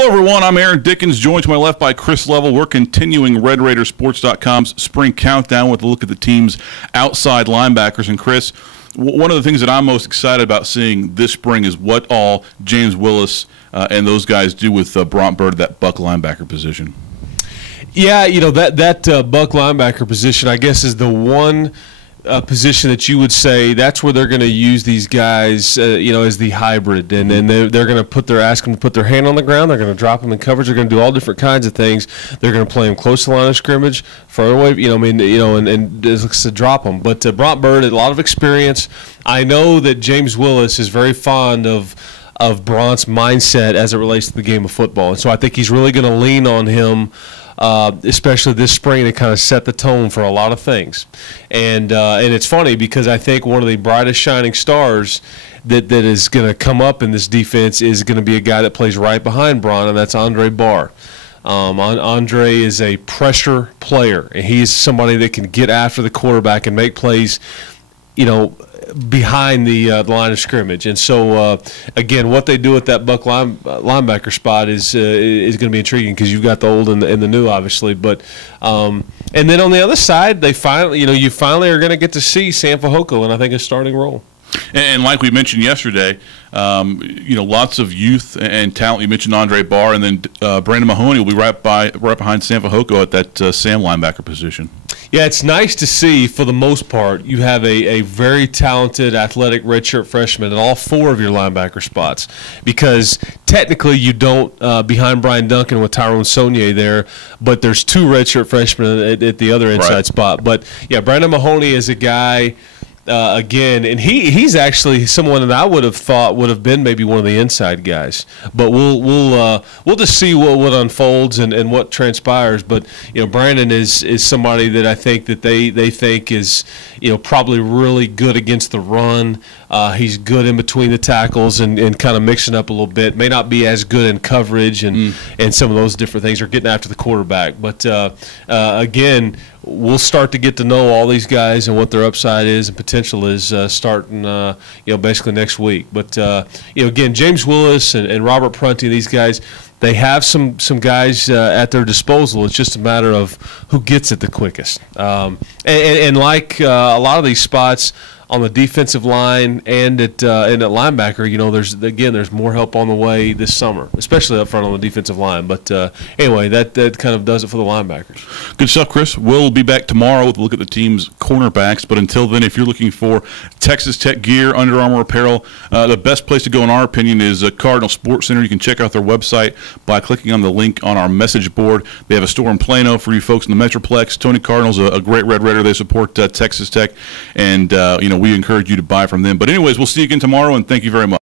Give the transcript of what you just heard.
Hello, everyone. I'm Aaron Dickens, joined to my left by Chris Level. We're continuing RedRaidersports.com's spring countdown with a look at the team's outside linebackers. And Chris, one of the things that I'm most excited about seeing this spring is what all James Willis and those guys do with Bront Bird, that buck linebacker position. Yeah, you know, that buck linebacker position, I guess, is the one position that you would say that's where they're going to use these guys, as the hybrid, and then they're going to ask them to put their hand on the ground. They're going to drop them in coverage. They're going to do all different kinds of things. They're going to play them close to the line of scrimmage, far away, and just to drop them. But Bront Bird, a lot of experience. I know that James Willis is very fond of Bront's mindset as it relates to the game of football, and so I think he's really going to lean on him. Especially this spring, to kind of set the tone for a lot of things. And it's funny because I think one of the brightest shining stars that is going to come up in this defense is going to be a guy that plays right behind Bront, and that's Andre Barr. Andre is a pressure player, and he's somebody that can get after the quarterback and make plays, behind the line of scrimmage. And so, again, what they do at that buck linebacker spot is going to be intriguing because you've got the old and the new, obviously. But and then on the other side, you finally are going to get to see Sam Fehoko in, I think, a starting role. And like we mentioned yesterday, lots of youth and talent. You mentioned Andre Barr, and then Brandon Mahoney will be right behind Sam Fehoko at that Sam linebacker position. Yeah, it's nice to see, for the most part, you have a very talented, athletic redshirt freshman at all four of your linebacker spots, because technically you don't behind Brian Duncan with Tyrone Saunier there, but there's two redshirt freshmen at the other inside spot. But, yeah, Brandon Mahoney is a guy – again, and he's actually someone that I would have thought would have been maybe one of the inside guys. But we'll just see what unfolds and what transpires. But Brandon is somebody that I think that they think is probably really good against the run. He's good in between the tackles and kind of mixing up a little bit. May not be as good in coverage and some of those different things, or getting after the quarterback. But again, we'll start to get to know all these guys and what their upside is and potential is starting basically next week. But again, James Willis and Robert Prunty, these guys, they have some guys at their disposal. It's just a matter of who gets it the quickest. And like a lot of these spots on the defensive line and at linebacker, there's more help on the way this summer, especially up front on the defensive line. But anyway, that kind of does it for the linebackers. Good stuff, Chris. We'll be back tomorrow with a look at the team's cornerbacks. But until then, if you're looking for Texas Tech gear, Under Armour apparel, the best place to go, in our opinion, is Cardinal Sports Center. You can check out their website by clicking on the link on our message board. They have a store in Plano for you folks in the Metroplex. Tony Cardinal's a great Red Raider. They support Texas Tech, and we encourage you to buy from them. But anyways, we'll see you again tomorrow, and thank you very much.